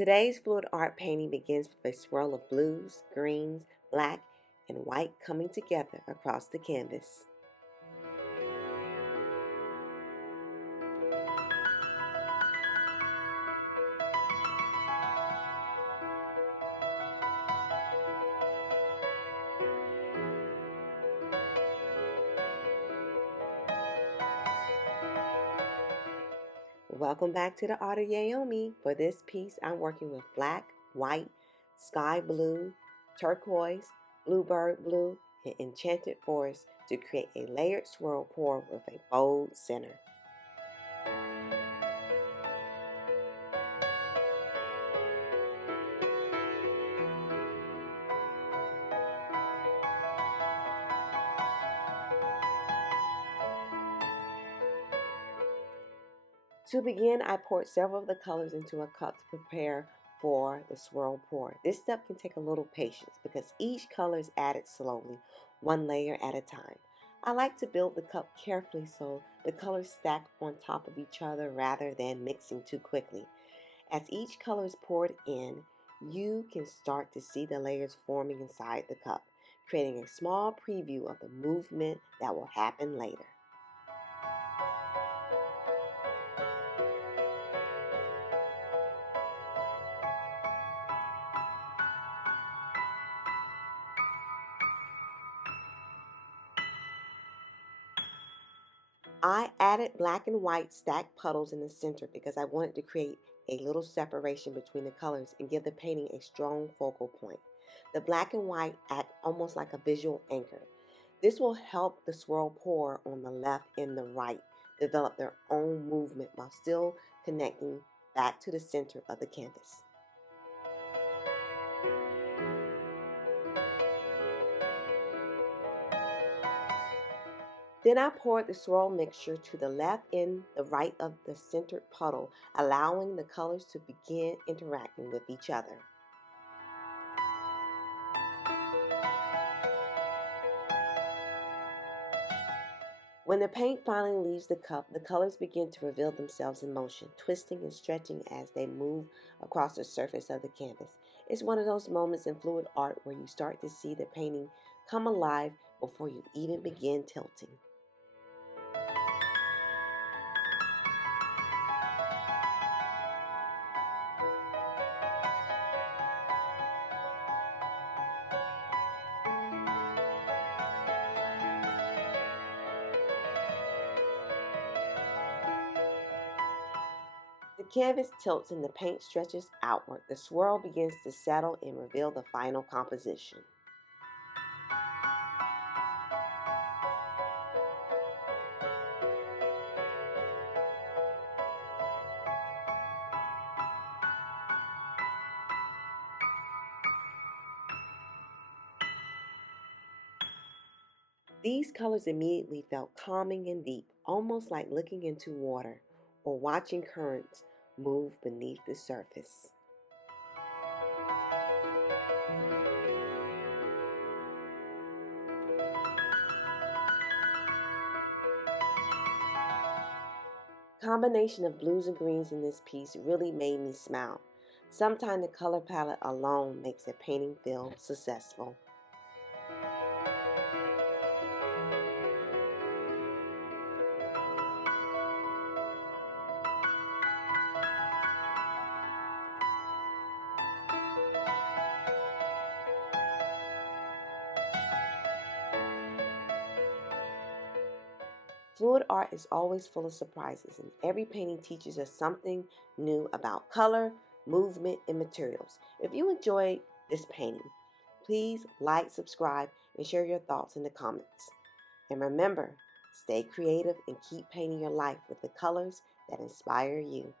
Today's fluid art painting begins with a swirl of blues, greens, black, and white coming together across the canvas. Welcome back to the Art of Yaomi. For this piece, I'm working with black, white, sky blue, turquoise, bluebird blue, and enchanted forest to create a layered swirl pour with a bold center. To begin, I poured several of the colors into a cup to prepare for the swirl pour. This step can take a little patience because each color is added slowly, one layer at a time. I like to build the cup carefully so the colors stack on top of each other rather than mixing too quickly. As each color is poured in, you can start to see the layers forming inside the cup, creating a small preview of the movement that will happen later. I added black and white stacked puddles in the center because I wanted to create a little separation between the colors and give the painting a strong focal point. The black and white act almost like a visual anchor. This will help the swirl pour on the left and the right develop their own movement while still connecting back to the center of the canvas. Then I poured the swirl mixture to the left and the right of the centered puddle, allowing the colors to begin interacting with each other. When the paint finally leaves the cup, the colors begin to reveal themselves in motion, twisting and stretching as they move across the surface of the canvas. It's one of those moments in fluid art where you start to see the painting come alive before you even begin tilting. The canvas tilts and the paint stretches outward. The swirl begins to settle and reveal the final composition. These colors immediately felt calming and deep, almost like looking into water or watching currents move beneath the surface. Combination of blues and greens in this piece really made me smile. Sometimes the color palette alone makes a painting feel successful. Fluid art is always full of surprises, and every painting teaches us something new about color, movement, and materials. If you enjoyed this painting, please like, subscribe, and share your thoughts in the comments. And remember, stay creative and keep painting your life with the colors that inspire you.